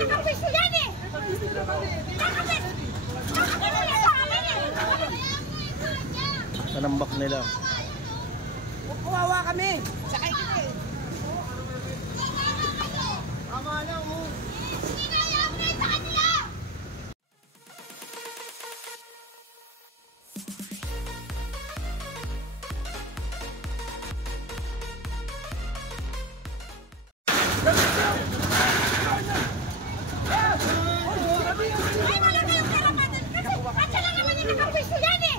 nakapwesto yan eh! Nanambak nila. Kawawa kami! Sakay kita eh! Tama na mo! Hindi na i-upgrade sa kanila! Ay, wala kayong karapatan kasi at sila naman yung nakapwesto yan eh!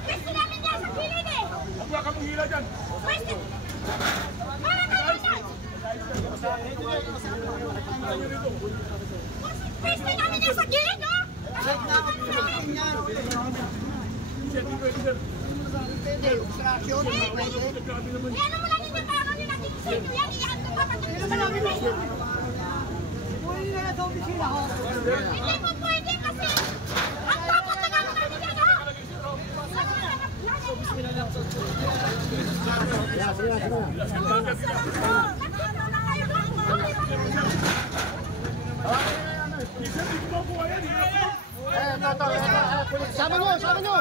Pwesto namin yan sa gilid eh! Huwag ka mong hila dyan! Pwesto! Para kayo na! Pwesto namin yan sa gilid no? Obstruction, pwede. Ano mo lang yung parang yung nakikisin nyo yan, iyan ko kapatid ko sa namin na yun. Pwede na sa opisina ho. Hindi po pwede kasi ang dapat na gano'n namin yan ha. Sama nyo! Sama nyo!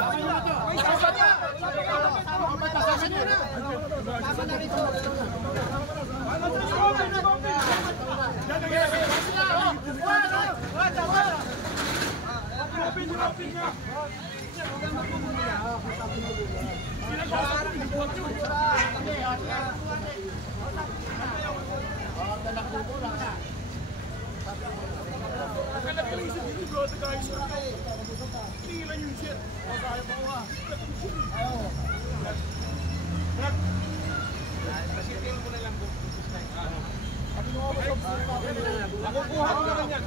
Nakukuha ko naman yan.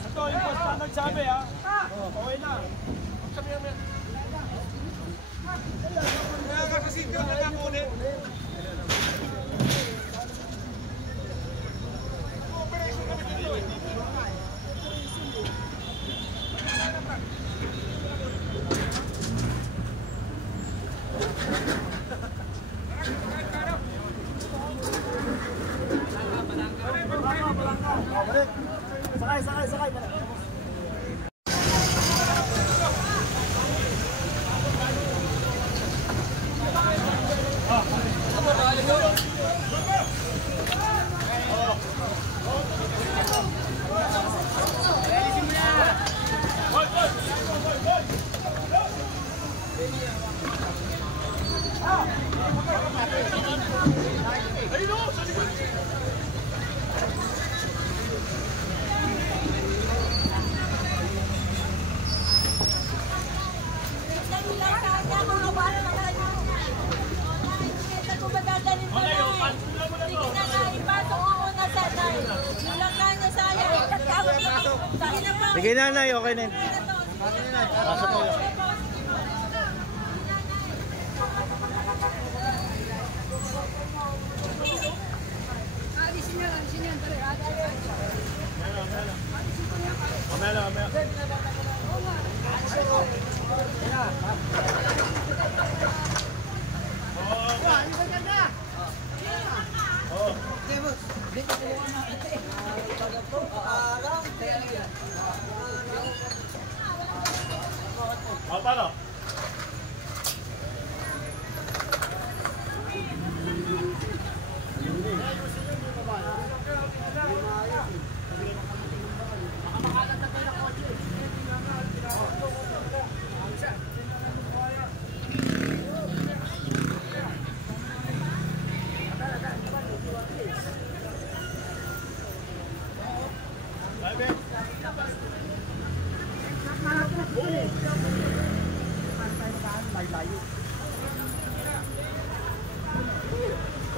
Ito yung posta nagsabi ha. Okay na. Kaya kasi ka na lang ulit. Operation kami dito eh. Sakay! Sige nanay, okay na. Pasok mo lang. Paano?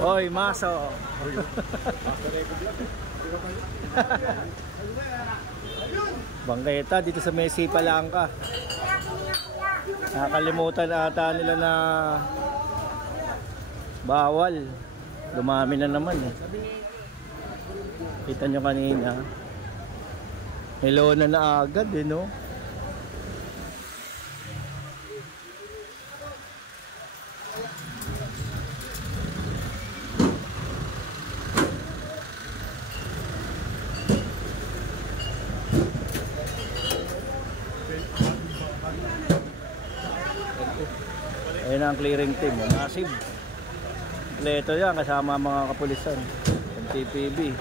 Oy, maso. Bangketa dito sa Messi Palangka. Nakalimutan ata nila na Bawal. Dumami na naman eh. Kita nyo kanina. Hello na agad eh, no? Ayan ang clearing team, massive. Kompleto yan kasama mga kapulisan, MTPB.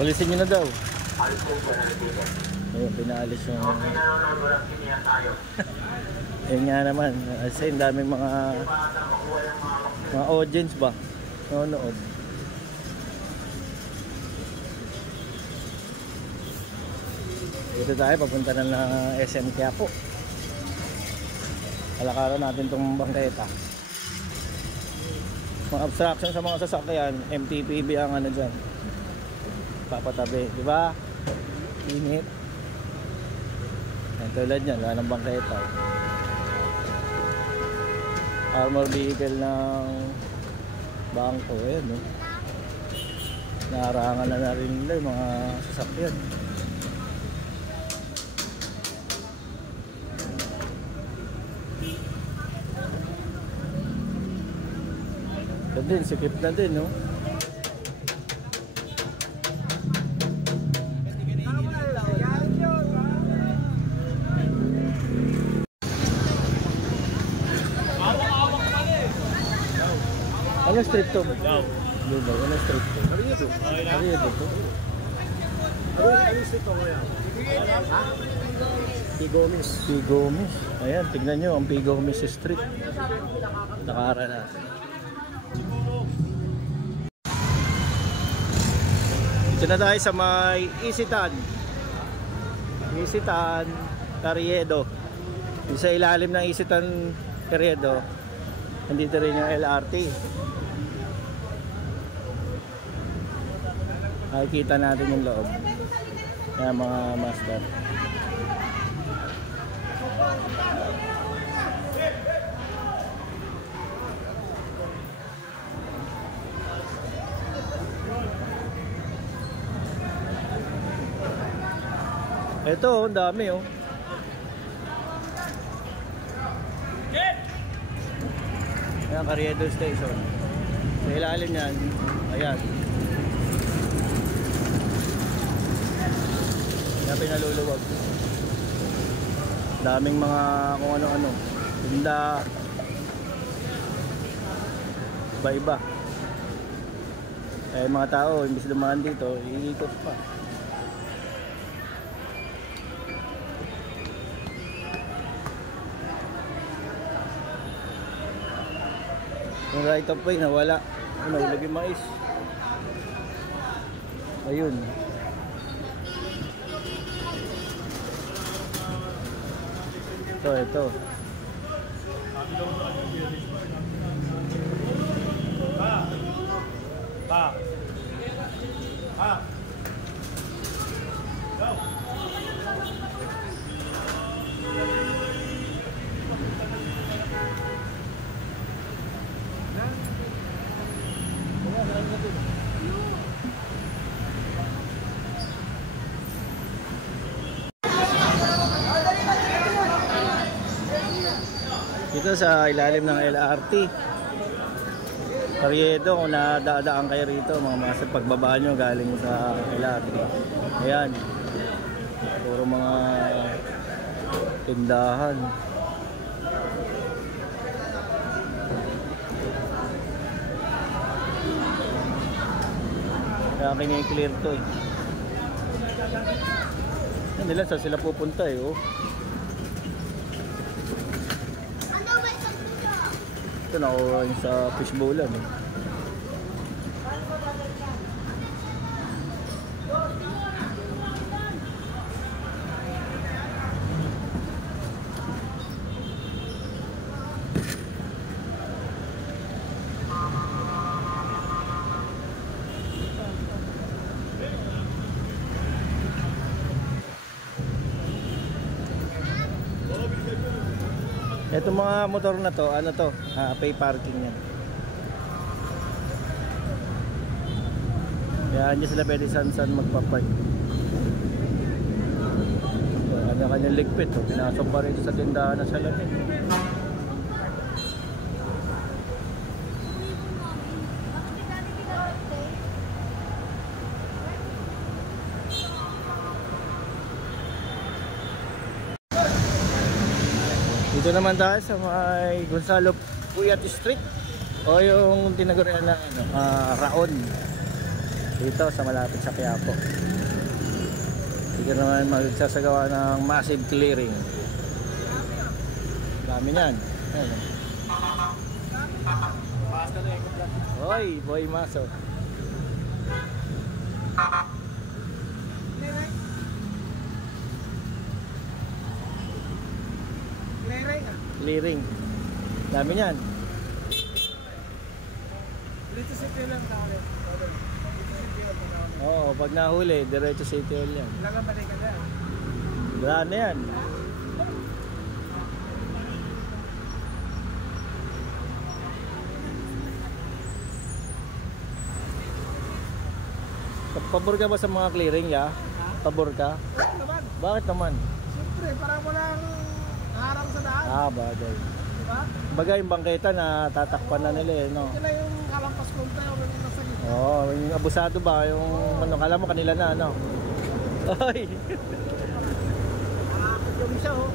Alisin nyo na daw. Ayun, pinaalis yung... Ayun nga naman, kasi ang daming mga audience ba? Nanonood. Dito tayo, papunta na ng SM Quiapo. Kalakaran natin itong bangketa. Mga obstruction sa mga sasakyan, MTPB ang ano dyan. Papatabi, di ba? Init. Yan, tulad yan, wala ng bangketa. Armor vehicle ng bangko, ayan no. Naharangan na rin nila yung mga sasakyan. Ito din, sikip na din, no? Ano street to? Lubaw, ano street to? Ariado to? Ano street to kaya? Pigomis. Pigomis. Ayan, tignan nyo ang Pigomis Street. Nakara natin. Dito na tayo sa may Isitan. Isitan, Carriedo. Sa ilalim ng Isitan, Carriedo, nandito rin yung LRT. Nakikita natin yung loob. Kaya mga master. Ito, ang dami oh. Ayan, Carriedo Station. Sa ilalim yan, ayan. Kaya pinaluluwag. Daming mga kung ano-ano. Tinda. Iba-iba. Eh mga tao, imbis dumaan dito, iikot pa. Yung right of way nawala. Nahulog yung mais. Ayun. Ito. Dito sa ilalim ng LRT Carriedo, kung nadadaan kayo rito mga master, pagbaba nyo galing sa LRT, ayan, puro mga tindahan. Kaya kiniklear to eh. Yan nila, saan sila pupunta eh oh. Ito nakuha yung sa fishbowlan eh. Itong mga motor na to, ano to? Pay parking yan. Kaya hindi sila pwede saan magpapark. Kanya-kanyang ligpit. Pinasok pa rin sa tindahan na salamin. Dito naman tayo sa may Gonzalo Puyat Street o yung tinagurian na Raon. Dito sa malapit sa Quiapo. Dito naman magsasagawa ng massive clearing. Dami niyan. Hoy, boy maso. Clearing. Dami niyan. Dito sa lang tayo. Oo, pag nahuli, diretso sa City yan. Ilang balik ka na. Wala na yan. Pabor ka ba sa mga clearing, ya? Pabor ka? Oo naman. Bakit naman? Siyempre, parang walang harang sa daan. Bagay. Diba? Bagay yung bangketa na tatakpan na nila no? Sila yung kalampas kong tayo yung nasa gitna. Oo, yung abusado ba? Yung ano, kala mo kanila na ano? Ay! Nakakot yung isa oh.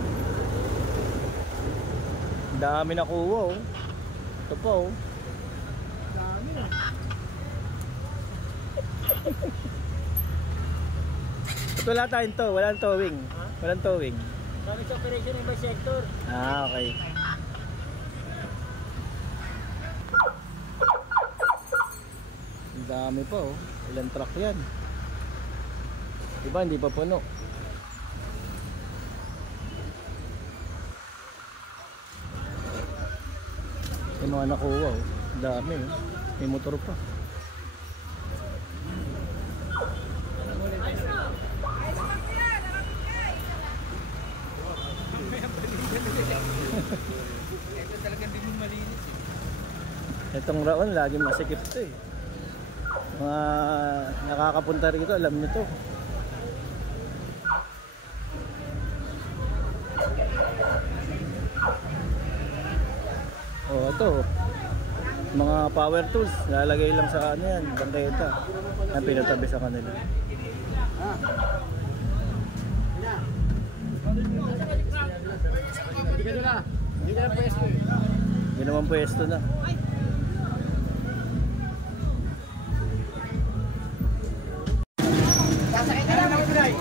Dami nakuha oh. Ito po oh. Dami ah. Ito wala tayong to, walang towing. Walang towing. Dami sa operation ng by sector. Okay. Ang dami pa oh. Ilang truck yan. Diba hindi pa puno. Yung mga nakuha oh. Ang dami oh. May motor pa. Ito talagang di mo malinis eh. Itong Raon lagi masikip to eh. Mga nakakapunta rito alam nyo to. Oh, ito. Mga power tools, lalagay lang sa ano yan, bangketa. Na pinatabi sa kanila. Hindi ka na pwesto eh. Hindi naman pwesto na. Sasakay ka na naman Bray.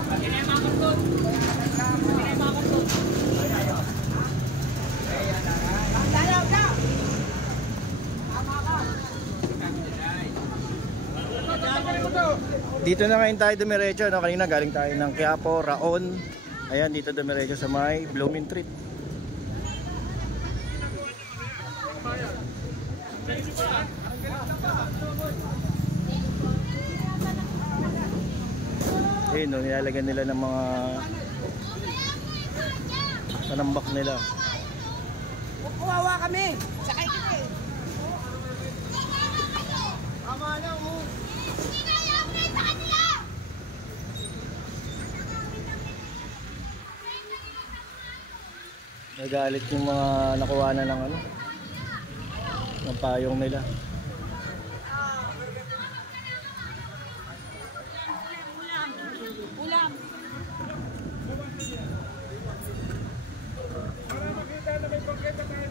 Dito na ngayon tayo dumiretso, no? Kanina galing tayo ng Quiapo, Raon. Ayan, dito dumiretso sa may Blooming Treat. Ayun, no, nilalagyan nila ng mga panambak nila. Kawawa kami. Sakay ka eh. Tama na oh. Nagalit yung mga nakuha na ng ano, ng payong nila. Ulam. Para makita na may bangketa tayo.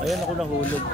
Ayan ako nahulog.